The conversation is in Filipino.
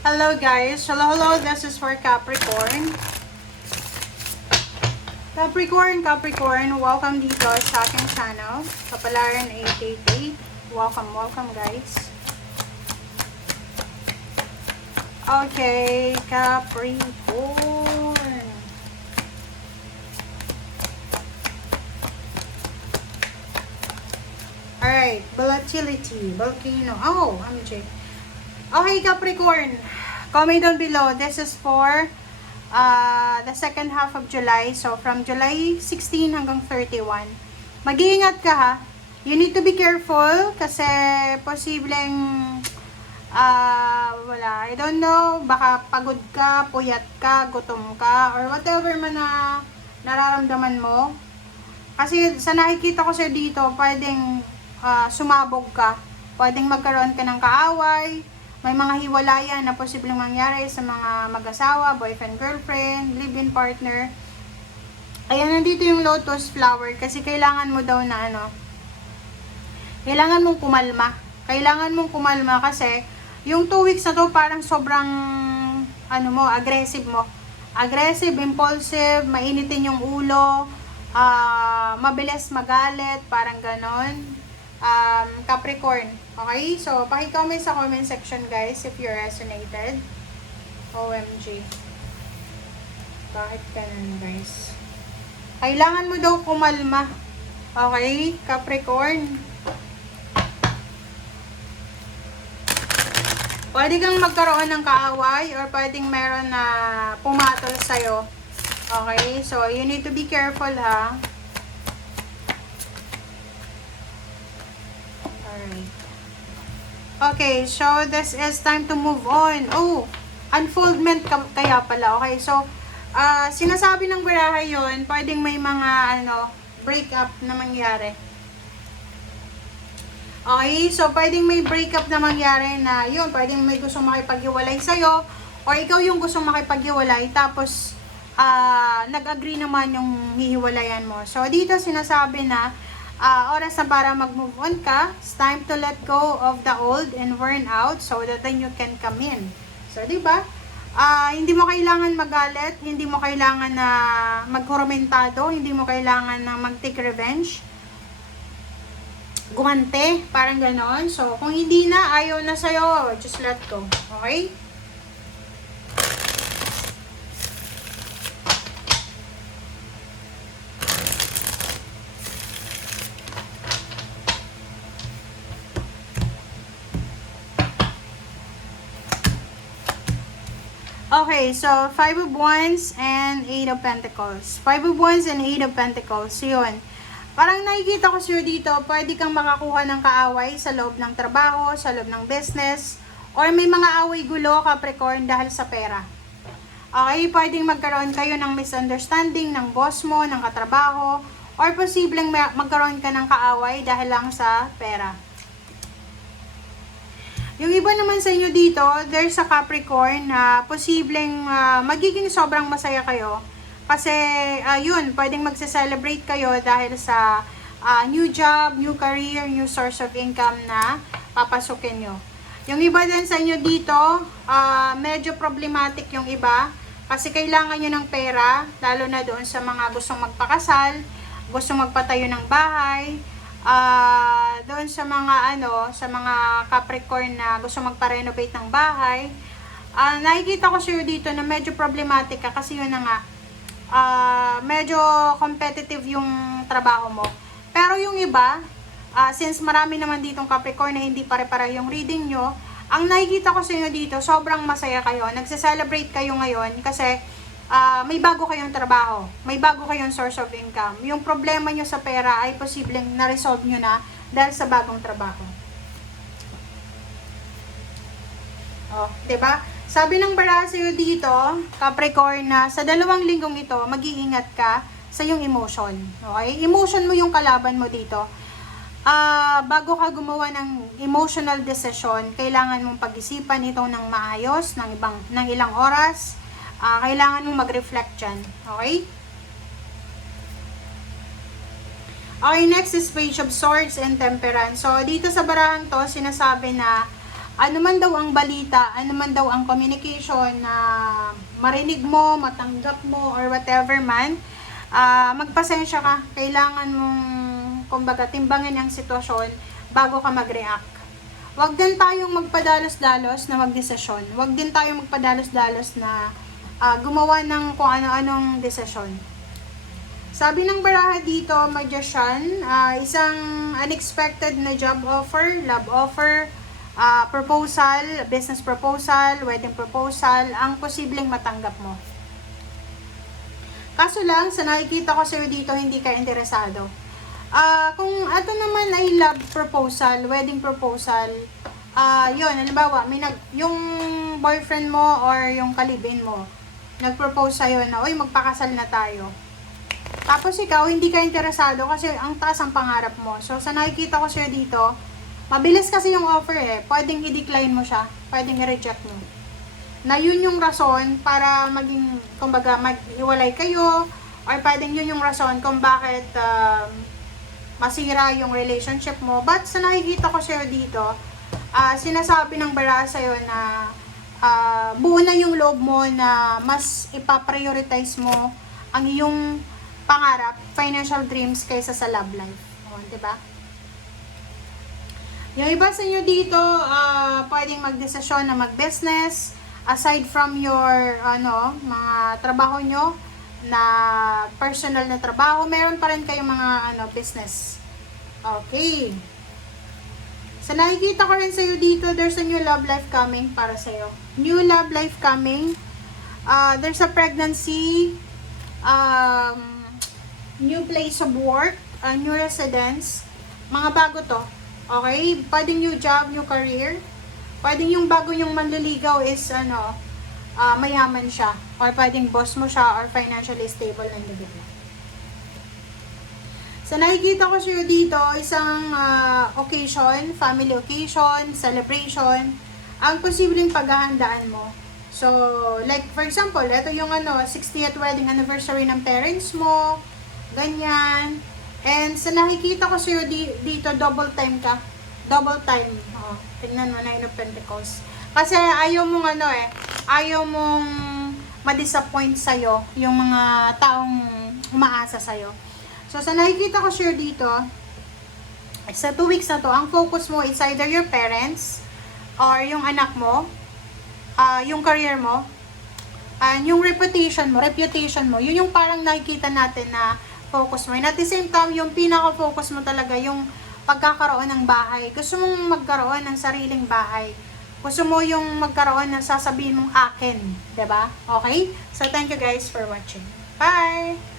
Hello guys, hello, this is for Capricorn. Capricorn, welcome dito sa aking channel, Kapalaran 888. Welcome guys. Okay, Capricorn. Alright, volatility, volcano. Oh, MJ. Okay, Capricorn. Comment down below. This is for the second half of July. So, from July 16 hanggang 31. Mag-iingat ka ha. You need to be careful kasi posibleng wala. I don't know. Baka pagod ka, puyat ka, gutom ka, or whatever man na nararamdaman mo. Kasi sa nakikita ko sa dito, pwedeng sumabog ka. Pwedeng magkaroon ka ng kaaway. May mga hiwalayan na posibleng mangyari sa mga mag-asawa, boyfriend, girlfriend, live-in partner. Ayan, nandito yung lotus flower kasi kailangan mo daw na kailangan mong kumalma. Kailangan mong kumalma kasi yung 2 weeks na to parang sobrang aggressive mo. Aggressive, impulsive, mainitin yung ulo, mabilis magalit, parang ganon. Capricorn. Okay? So, paki-comment sa comment section guys if you resonated. OMG. Bakit ganun guys? Kailangan mo daw kumalma. Okay? Capricorn. Pwede kang magkaroon ng kaaway or pwedeng meron na pumatol sa'yo. Okay? So, you need to be careful ha. Okay, so this is time to move on. Oh, unfoldment kaya pala. Okay, so sinasabi ng barahay yon, pwedeng may mga breakup na mangyari. Okay, so pwedeng may breakup na mangyari na yun, pwedeng may gustong makipaghiwalay sa'yo or ikaw yung gustong makipaghiwalay tapos nag-agree naman yung hihiwalayan mo. So dito sinasabi na oras na para mag-move on ka. It's time to let go of the old and worn out so that then you can come in. So, di ba? Hindi mo kailangan magalit, hindi mo kailangan na maghurumentado, hindi mo kailangan na mag-take revenge. Gumante, parang ganon. So, kung hindi na, ayaw na sa'yo, just let go. Okay? Okay, so 5 of Wands and 8 of Pentacles. 5 of Wands and 8 of Pentacles. So, yun. Parang nakikita ko sa'yo dito, pwede kang makakuha ng kaaway sa loob ng trabaho, sa loob ng business, or may mga away gulo, Capricorn, dahil sa pera. Okay, pwedeng magkaroon kayo ng misunderstanding ng boss mo, ng katrabaho, or posibleng magkaroon ka ng kaaway dahil lang sa pera. Yung iba naman sa inyo dito, there's a Capricorn na posibleng magiging sobrang masaya kayo. Kasi, yun, pwedeng magse-celebrate kayo dahil sa new job, new career, new source of income na papasukin nyo. Yung iba din sa inyo dito, medyo problematic yung iba. Kasi kailangan nyo ng pera, lalo na doon sa mga gustong magpakasal, gustong magpatayo ng bahay, doon sa mga sa mga Capricorn na gusto magpa-renovate ng bahay, nakikita ko sa'yo dito na medyo problematic ka kasi yun na nga, medyo competitive yung trabaho mo. Pero yung iba, since marami naman ditong Capricorn na hindi pare-pare yung reading nyo, ang nakikita ko sa inyo dito, sobrang masaya kayo. Nagse-celebrate kayo ngayon kasi may bago kayong trabaho. May bago kayong source of income. Yung problema nyo sa pera ay posibleng na-resolve nyo na dahil sa bagong trabaho. Oh, 'di ba? Sabi ng baraha sa'yo dito, Capricorn, na sa 2 linggong ito, mag-iingat ka sa yung emotion. Okay? Emotion mo yung kalaban mo dito. Bago ka gumawa ng emotional decision, kailangan mong pag-isipan ito ng maayos, ng ilang oras. Kailangan mong mag-reflect dyan. Okay? Okay, next is Page of Swords and Temperance. So, dito sa barahang to, sinasabi na ano man daw ang balita, ano man daw ang communication na marinig mo, matanggap mo, or whatever man, magpasensya ka. Kailangan mong, kumbaga, timbangin ang sitwasyon bago ka mag-react. Huwag din tayong magpadalos-dalos na magdesisyon. Huwag din tayong magpadalos-dalos na gumawa ng kung ano-anong desisyon. Sabi ng baraha dito, Magician, isang unexpected na job offer, love offer, proposal, business proposal, wedding proposal, ang posibleng matanggap mo. Kaso lang, sa nakikita ko sa'yo dito, hindi ka interesado. Kung ato naman ay love proposal, wedding proposal, yun, halimbawa, yung boyfriend mo or yung kalibin mo, nag-propose sa'yo na, uy, magpakasal na tayo. Tapos ikaw, hindi ka interesado kasi ang taas ang pangarap mo. So, sa nakikita ko sa'yo dito, mabilis kasi yung offer eh. Pwedeng i-decline mo siya. Pwedeng i-reject mo. Na yun yung rason para maging, kumbaga, mag-iwalay kayo. Or pwedeng yun yung rason kung bakit masira yung relationship mo. But sa nakikita ko sa'yo dito, sinasabi ng bara sa'yo na buo na yung loob mo na mas ipaprioritize mo ang iyong pangarap, financial dreams kaysa sa love life. O, diba? Yung iba sa inyo dito, pwedeng magdesisyon na mag-business aside from your mga trabaho nyo na personal na trabaho, meron pa rin kayong mga business. Okay. So, nakikita ko rin sa'yo dito, there's a new love life coming para sa'yo. New love life coming. There's a pregnancy, new place of work, new residence, mga bago to. Okay? Pwedeng new job, new career. Pwedeng yung bago yung manliligaw is mayaman siya. Or pwedeng boss mo siya or financially stable na individual. So, nakikita ko sa'yo dito, isang occasion, family occasion, celebration, ang posibleng paghahandaan mo. So, like, for example, ito yung 60th wedding anniversary ng parents mo, ganyan. And sa nakikita ko sa'yo dito, double time ka. Double time. Tingnan mo, 9 of Pentacles. Kasi ayaw mong ayaw mong ma-disappoint sa'yo yung mga taong umaasa sa'yo. So, sa nakikita ko sa'yo dito, sa 2 weeks na to, ang focus mo is either your parents, or yung anak mo, yung career mo, and yung reputation mo, yun yung parang nakikita natin na focus mo. And at the same time, yung pinaka-focus mo talaga, yung pagkakaroon ng bahay. Gusto mong magkaroon ng sariling bahay. Gusto mo yung magkaroon ng sasabihin mong akin. Diba? Okay? So, thank you guys for watching. Bye!